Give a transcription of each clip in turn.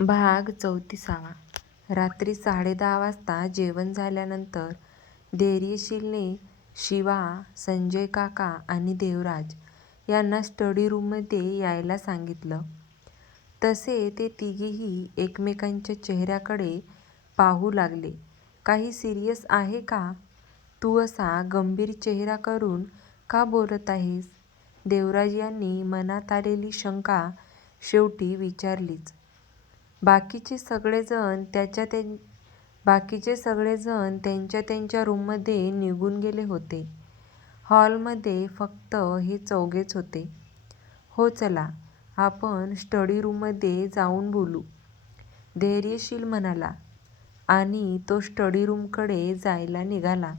भाग 34. रात्री 10:30 वाजता जेवण झाल्यानंतर धैर्यशीलने शिवा, संजय काका आणि देवराज यांना स्टडी रूममध्ये यायला सांगितलं. तसे ते तिघेही एकमेकांच्या चेहऱ्याकडे पाहू लागले. काही सिरियस आहे का? तू असा गंभीर चेहरा करून का बोलत आहेस? देवराज यांनी मनात आलेली शंका शेवटी विचारलीच. बाकीचे सगळेजण त्यांच्या त्यांच्या रूममध्ये निघून गेले होते. हॉलमध्ये फक्त हे चौघेच होते. हो चला, आपण स्टडी रूममध्ये जाऊन बोलू, धैर्यशील म्हणाला आणि तो स्टडी रूमकडे जायला निघाला.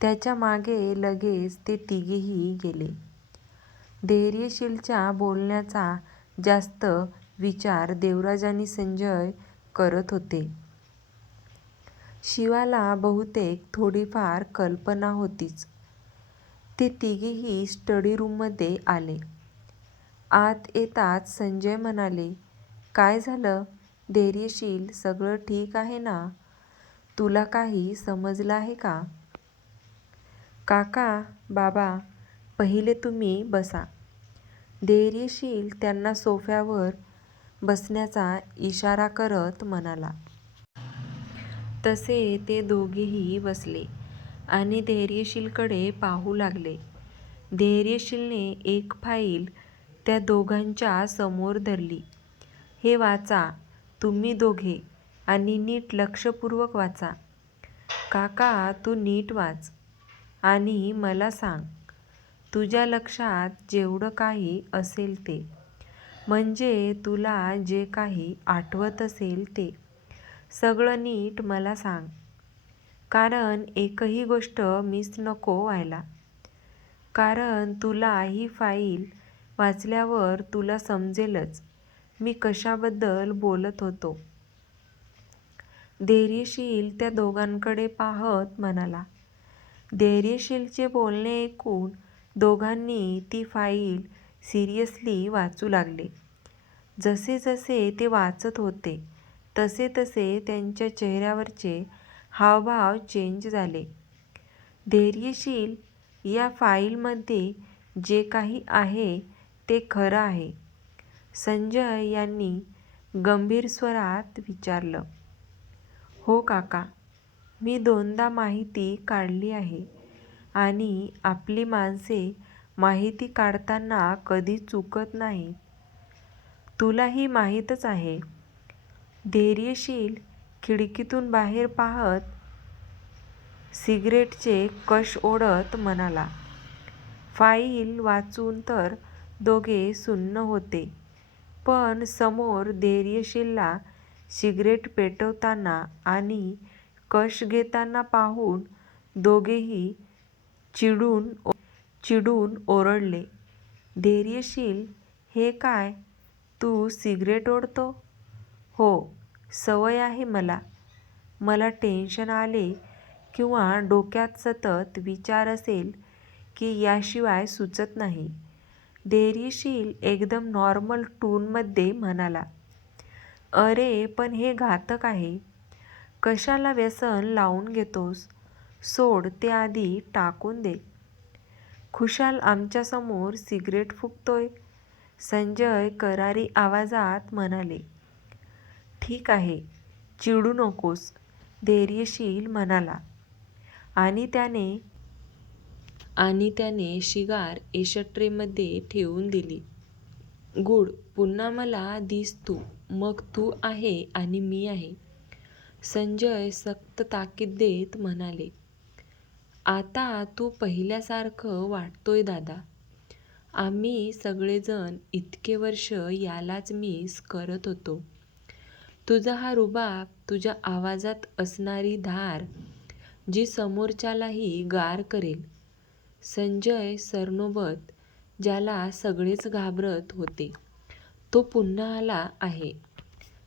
त्याच्या मागे लगेच ते तिघेही गेले. धैर्यशीलच्या बोलण्याचा जास्त विचार देवराज आणि संजय करत होते. शिवाला बहुतेक थोडीफार कल्पना होतीच. ते तिघेही स्टडी रूममध्ये आले. आत येताच संजय म्हणाले, काय झालं धैर्यशील, सगळं ठीक आहे ना? तुला काही समजलं आहे का? काका, बाबा, पहिले तुम्ही बसा. धैर्यशील त्यांना सोफ्यावर बसण्याचा इशारा करत म्हणाला. तसे ते दोघेही बसले आणि धैर्यशीलकडे पाहू लागले. धैर्यशीलने एक फाईल त्या दोघांच्या समोर धरली. हे वाचा तुम्ही दोघे आणि नीट लक्षपूर्वक वाचा. काका, तू नीट वाच आणि मला सांग, तुझ्या लक्षात जेवढं काही असेल ते, म्हणजे तुला जे काही आठवत असेल ते सगळं नीट मला सांग. कारण एकही गोष्ट मिस नको व्हायला. कारण तुला ही फाईल वाचल्यावर तुला समजेलच मी कशाबद्दल बोलत होतो. धैर्यशील त्या दोघांकडे पाहत म्हणाला. धैर्यशीलचे बोलणे ऐकून दोघांनी ती फाईल सिरियसली वाचू लागले. जसे जसे ते वाचत होते तसे तसे त्यांच्या चेहऱ्यावरचे हावभाव चेंज झाले. धैर्यशील, या फाईलमध्ये जे काही आहे ते खरं आहे? संजय यांनी गंभीर स्वरात विचारलं. हो काका, मी दोनदा माहिती काढली आहे आणि आपली माणसे माहिती काढताना कधी चुकत नाहीत. तुलाही माहीतच आहे. धैर्यशील खिडकीतून बाहेर पाहत सिगरेटचे कश ओढत म्हणाला. फाईल वाचून तर दोघे सुन्न होते, पण समोर धैर्यशीलला सिगरेट पेटवताना आणि कश घेताना पाहून दोघेही चिडून ओरडले. धैर्यशील, हे काय, तू सिगरेट ओढतो? हो, सवय आहे मला. मला टेन्शन आले किंवा डोक्यात सतत विचार असेल की याशिवाय सुचत नाही, धैर्यशील एकदम नॉर्मल टूनमध्ये म्हणाला. अरे पण हे घातक आहे. कशाला व्यसन लावून घेतोस? सोड ते, आधी टाकून दे. खुशाल आमच्यासमोर सिगरेट फुकतोय, संजय करारी आवाजात म्हणाले. ठीक आहे, चिडू नकोस, धैर्यशील म्हणाला आणि त्याने शिगार एशट्रेमध्ये ठेवून दिली. गुड, पुन्हा मला दिस तू, मग तू आहे आणि मी आहे, संजय सक्त ताकीद देत म्हणाले. आता तू पहिल्यासारखं वाटतोय दादा. आम्ही सगळेजण इतके वर्ष यालाच मिस करत होतो. तुझा हा रुबाब, तुझ्या आवाजात असणारी धार, जी समोरच्यालाही गार करेल. संजय सरनोबत, ज्याला सगळेच घाबरत होते, तो पुन्हा आला आहे.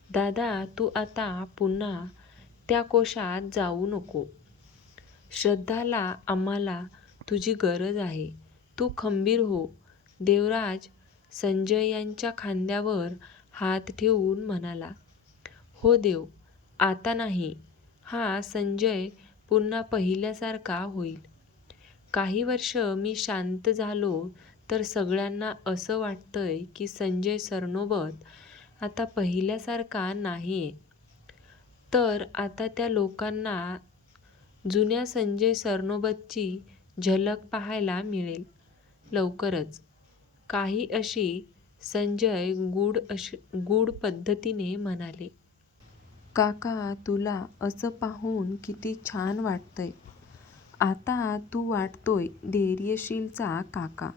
दादा, तू आता पुन्हा त्या कोशात जाऊ नको. श्रद्धाला आम्हाला तुझी गरज आहे. तू खंबीर हो. देवराज संजय यांच्या खांद्यावर हात ठेवून म्हणाला, हो देव, आता नाही. हा संजय पुन्हा पहिल्यासारखा होईल. काही वर्ष मी शांत झालो तर सगळ्यांना असं वाटतंय की संजय सरनोबत आता पहिल्यासारखा नाहीये. तर आता त्या लोकांना जुन्या संजय सरनोबतची झलक पाहायला मिळेल लवकरच. काही अशी संजय गूढ पद्धतीने म्हणाले. काका, तुला असं पाहून किती छान वाटतंय. आता तू वाटतोय धैर्यशीलचा काका.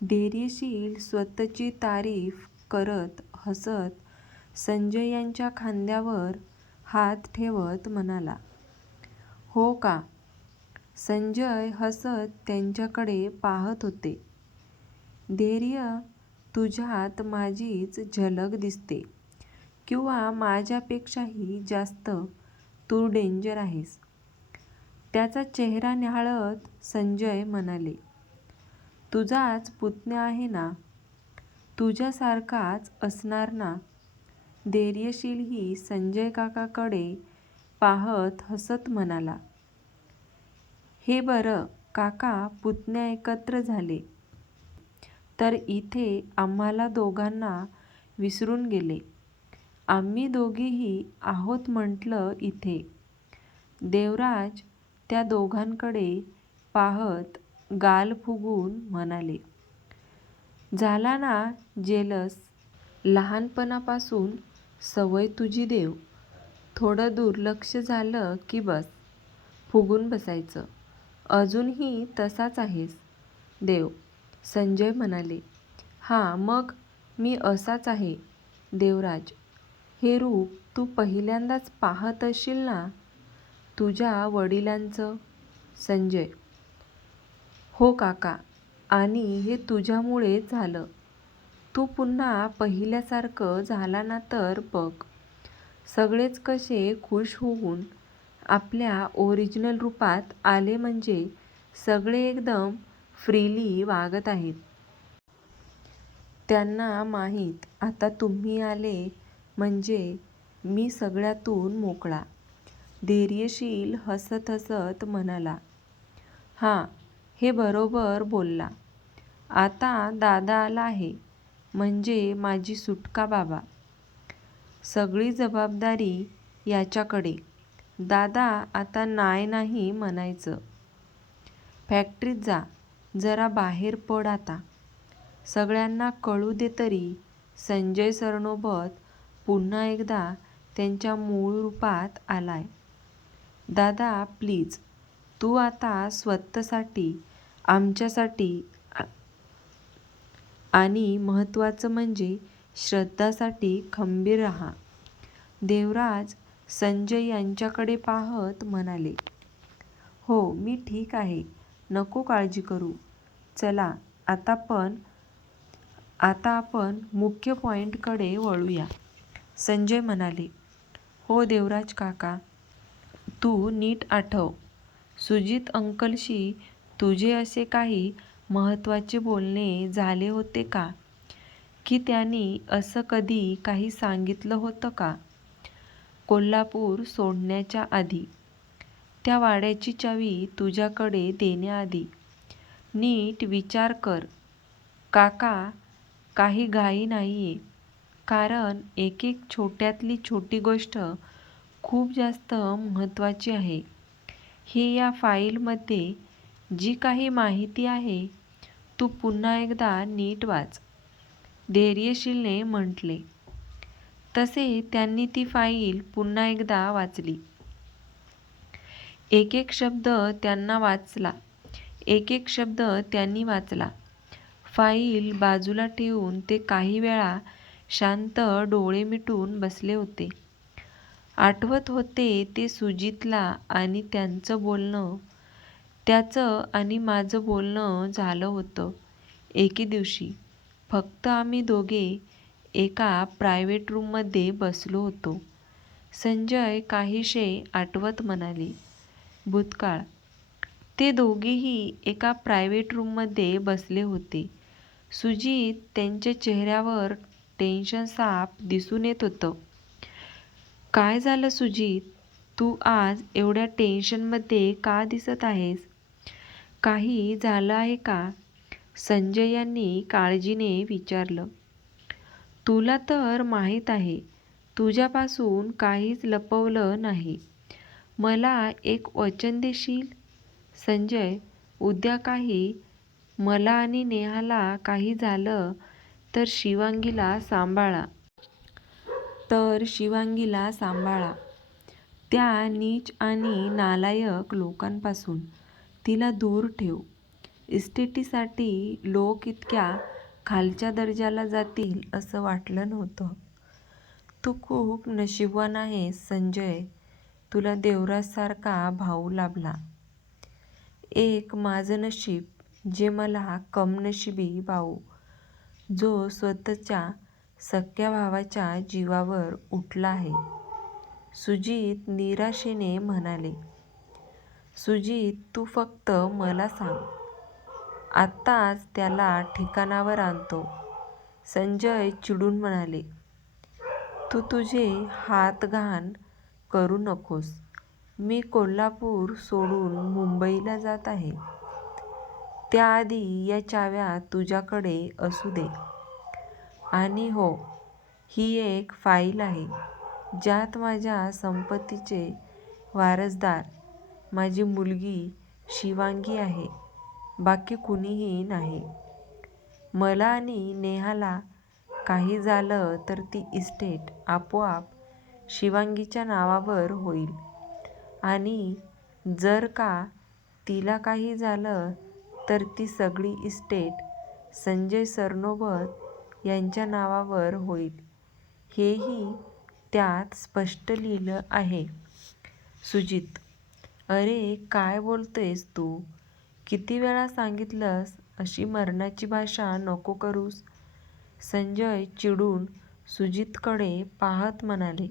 धैर्यशील स्वतःची तारीफ करत हसत संजय यांच्या खांद्यावर हात ठेवत म्हणाला, हो का? संजय हसत त्यांच्याकडे पाहत होते. धैर्य, तुझ्यात माझीच झलक दिसते, किंवा माझ्यापेक्षाही जास्त तू डेंजर आहेस. त्याचा चेहरा न्याहाळत संजय म्हणाले, तुझाच पुतण्या आहे ना? तुझ्यासारखाच असणार ना? धैर्यशीलही संजय काकाकडे पाहत हसत म्हणाला, हे बरं काका, पुतण्या एकत्र झाले तर इथे आम्हाला दोघांना विसरून गेले. आम्ही दोघेही आहोत म्हटलं इथे. देवराज त्या दोघांकडे पाहत गाल फुगवून म्हणाले, झाला ना जेलस? लहानपणापासून सवय तुझी देव. थोडं दुर्लक्ष झालं की बस फुगून बसायचं. अजूनही तसाच आहेस देव. संजय म्हणाले, हां मग मी असाच आहे देवराज. हे रूप तू पहिल्यांदाच पाहत असशील ना तुझ्या वडिलांचं? संजय, हो काका, आणि हे तुझ्यामुळेच झालं. तू पुन्हा पहिल्यासारखं झाला ना तर बघ, सगळेच कसे खुश होऊन आपल्या ओरिजिनल रूपात आले. म्हणजे सगळे एकदम फ्रीली वागत आहेत. त्यांना माहीत आता तुम्ही आले म्हणजे मी सगळ्यातून मोकळा. धैर्यशील हसत हसत म्हणाला, हां, हे बरोबर बोलला. आता दादा आला आहे म्हणजे माझी सुटका बाबा. सगळी जबाबदारी याच्याकडे. दादा आता नाही म्हणायचं. फॅक्टरीत जा, जरा बाहेर पड आता. सगळ्यांना कळू दे तरी संजय सरनोबत पुन्हा एकदा त्यांच्या मूळ रूपात आलाय. दादा प्लीज, तू आता स्वतःसाठी, आमच्यासाठी आणि महत्त्वाचं म्हणजे श्रद्धासाठी खंबीर राहा. देवराज संजय यांच्याकडे पाहत म्हणाले, हो मी ठीक आहे, नको काळजी करू. चला आता आपण मुख्य पॉईंटकडे वळूया. संजय म्हणाले, हो देवराज काका, तू नीट आठव, सुजित अंकलशी तुझे असे काही महत्त्वाचे बोलणे झाले होते का? की त्यांनी असं कधी काही सांगितलं होतं का? कोल्हापूर सोडण्याच्या आधी, त्या वाड्याची चावी तुझ्याकडे देण्याआधी. नीट विचार कर काका. काही घाई नाहीये, कारण एक छोट्यातली छोटी गोष्ट खूप जास्त महत्त्वाची आहे. हे या फाईलमध्ये जी काही माहिती आहे तू पुन्हा एकदा नीट वाच, धैर्यशीलने म्हटले. तसे त्यांनी ती फाईल पुन्हा एकदा वाचली. एक शब्द त्यांनी वाचला. फाईल बाजूला ठेवून ते काही वेळा शांत डोळे मिटून बसले होते. आठवत होते ते सुजितला आणि त्यांचं बोलणं. त्याचं आणि माझं बोलणं झालं होतं एके दिवशी. फक्त आम्ही दोघे एका प्रायव्हेट रूममध्ये बसलो होतो. संजय काहीसे आठवत म्हणाले, भूतकाळ. ते दोघेही एका प्रायव्हेट रूममध्ये बसले होते. सुजित त्यांच्या चेहऱ्यावर टेन्शन साफ दिसून येत होतं. काय झालं सुजित? तू आज एवढ्या टेन्शनमध्ये का दिसत आहेस? काही झालं आहे का? संजय यांनी काळजीने विचारलं. तुला तर माहीत आहे, तुझ्यापासून काहीच लपवलं नाही. मला एक वचन देशील? संजय, उद्या काही मला आणि नेहाला काही झालं तर शिवांगीला सांभाळा. त्या नीच आणि नालायक लोकांपासून तिला दूर ठेव. इस्टेटीसाठी लोक इतक्या खालच्या दर्जाला जातील असं वाटलं नव्हतं. तू खूप नशीबवान आहेस संजय, तुला देवराजसारखा भाऊ लाभला. एक माझं नशीब जे मला कमनशिबी भाऊ, जो स्वतःच्या सख्या भावाच्या जीवावर उठला आहे. सुजित निराशेने म्हणाले. सुजित, तू फक्त मला सांग. आत्ताच त्याला ठिकाणावर आणतो. संजय चिडून म्हणाले. तू तुझे हात घाण करू नकोस. मी कोल्हापूर सोडून मुंबईला जात आहे. त्याआधी या चाव्या तुझ्याकडे असू दे. आणि हो, ही एक फाईल आहे ज्यात माझ्या संपत्तीचे वारसदार माझी मुलगी शिवांगी आहे, बाकी कुणीही नाही. मला आणि नेहाला काही झालं तर ती इस्टेट आपोआप शिवांगीच्या नावावर होईल. आणि जर का तिला काही झालं तर ती सगळी इस्टेट संजय सरनोबत यांच्या नावावर होईल. हेही त्यात स्पष्ट लिहिलं आहे. सुजित, अरे काय बोलतोयस तू? किती वेळा सांगितलंस अशी मरणाची भाषा नको करूस. संजय चिडून सुजितकडे पाहत म्हणाले.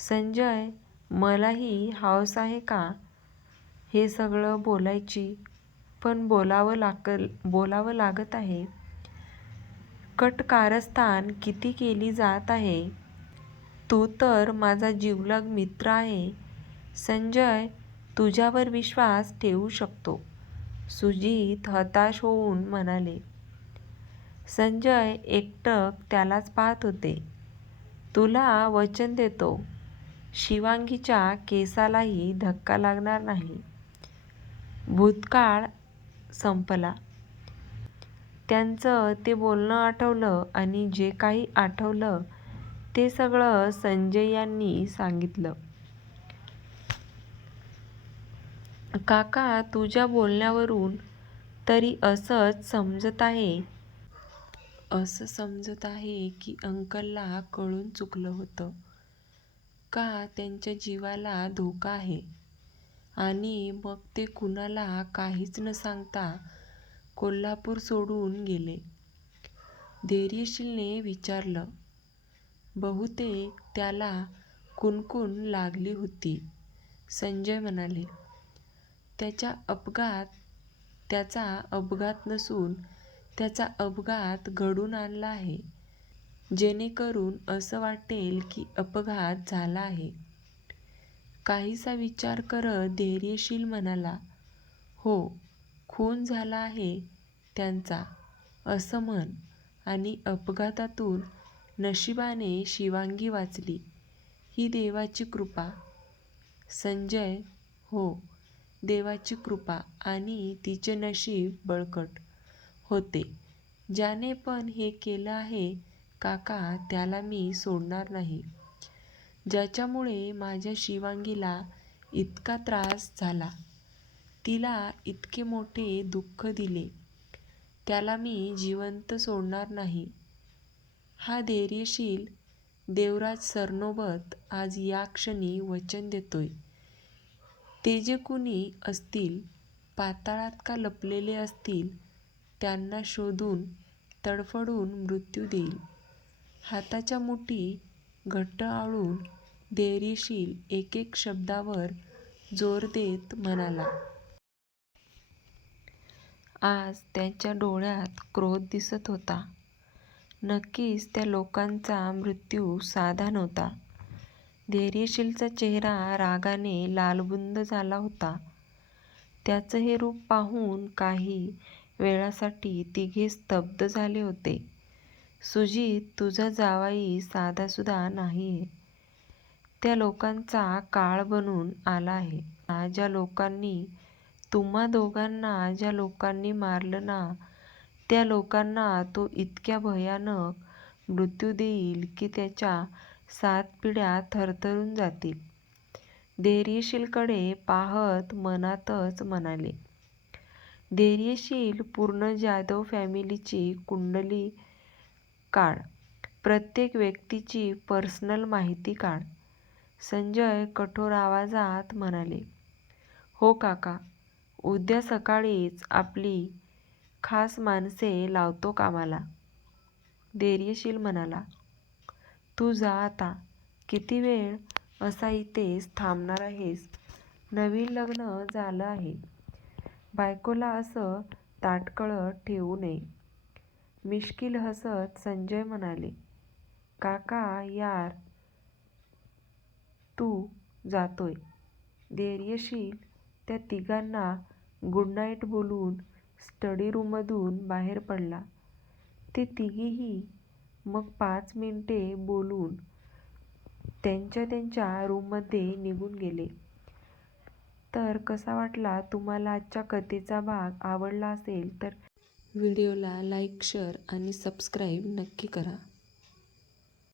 संजय, मलाही हौस आहे का हे सगळं बोलायची, पण बोलावं लागत आहे. कटकारस्थान किती केली जात आहे. तू तर माझा जिवलग मित्र आहे. संजय, तुझ्यावर विश्वास ठेवू शकतो. सुजित हताश होऊन म्हणाले. संजय एकटक त्यालाच पाहत होते. तुला वचन देतो, शिवांगीच्या केसालाही धक्का लागणार नाही. भूतकाळ संपला. त्यांचं ते बोलणं आठवलं आणि जे काही आठवलं ते सगळं संजय यांनी सांगितलं. काका, तुझ्या बोलण्यावरून तरी असं समजत आहे की अंकलला कळून चुकलं होतं का त्यांच्या जीवाला धोका आहे आणि मग ते कुणाला काहीच न सांगता कोल्हापूर सोडून गेले. धैर्यशीलने विचारलं. बहुतेक त्याला कुणकुण लागली होती. संजय म्हणाले. त्याचा अपघात नसून त्याचा अपघात घडून आणला आहे, जेणेकरून असं वाटेल की अपघात झाला आहे. काहीसा विचार करत धैर्यशील म्हणाला. हो, खून झाला आहे त्यांचा असं म्हण आणि अपघातातून नशिबाने शिवांगी वाचली, ही देवाची कृपा. संजय, हो, देवाची कृपा आणि तिचे नशीब बळकट होते. ज्याने पण हे केलं आहे काका, त्याला मी सोडणार नाही. ज्याच्यामुळे माझ्या शिवांगीला इतका त्रास झाला, तिला इतके मोठे दुःख दिले, त्याला मी जिवंत सोडणार नाही. हा धैर्यशील देवराज सरनोबत आज या क्षणी वचन देतोय. ते जे कुणी असतील, पाताळात का लपलेले असतील, त्यांना शोधून तडफडून मृत्यू देईल. हाताच्या मुठी घट्ट आवळून धैर्यशील एक शब्दावर जोर देत म्हणाला. आज त्याच्या डोळ्यात क्रोध दिसत होता. नक्कीच त्या लोकांचा मृत्यू साधा नव्हता. धैर्यशीलचा चेहरा रागाने लालबुंद झाला होता. त्याचं हे रूप पाहून काही वेळासाठी तिघे स्तब्ध झाले होते. सुजित, तुझा जावई साधासुद्धा नाहीये. त्या लोकांचा काळ बनून आला आहे. ज्या लोकांनी तुम्हा दोघांना ज्या लोकांनी मारलं ना, त्या लोकांना तो इतक्या भयानक मृत्यू देईल की त्याच्या 7 पिढ्या थरथरून जातील. धैर्यशीलकडे पाहत मनातच म्हणाले. धैर्यशील, पूर्ण जाधव फॅमिलीची कुंडली काढ. प्रत्येक व्यक्तीची पर्सनल माहिती काढ. संजय कठोर आवाजात म्हणाले. हो काका, उद्या सकाळीच आपली खास माणसे लावतो कामाला. धैर्यशील म्हणाला. तू जा आता. किती वेळ असा इथेच थांबणार आहेस? नवीन लग्न झालं आहे. बायकोला असं ताटकळत ठेवू नये. मिश्किल हसत संजय म्हणाले. काका यार, तू जातोय. धैर्यशील त्या तिघांना गुड नाईट बोलून स्टडी रूममधून बाहेर पडला. ते तिघेही मग 5 मिनिटे बोलून त्यांच्या त्यांच्या रूममध्ये निघून गेले. तर कसा वाटला तुम्हाला आजच्या कथेचा भाग? आवडला असेल तर व्हिडिओला लाईक, शेअर आणि सबस्क्राईब नक्की करा.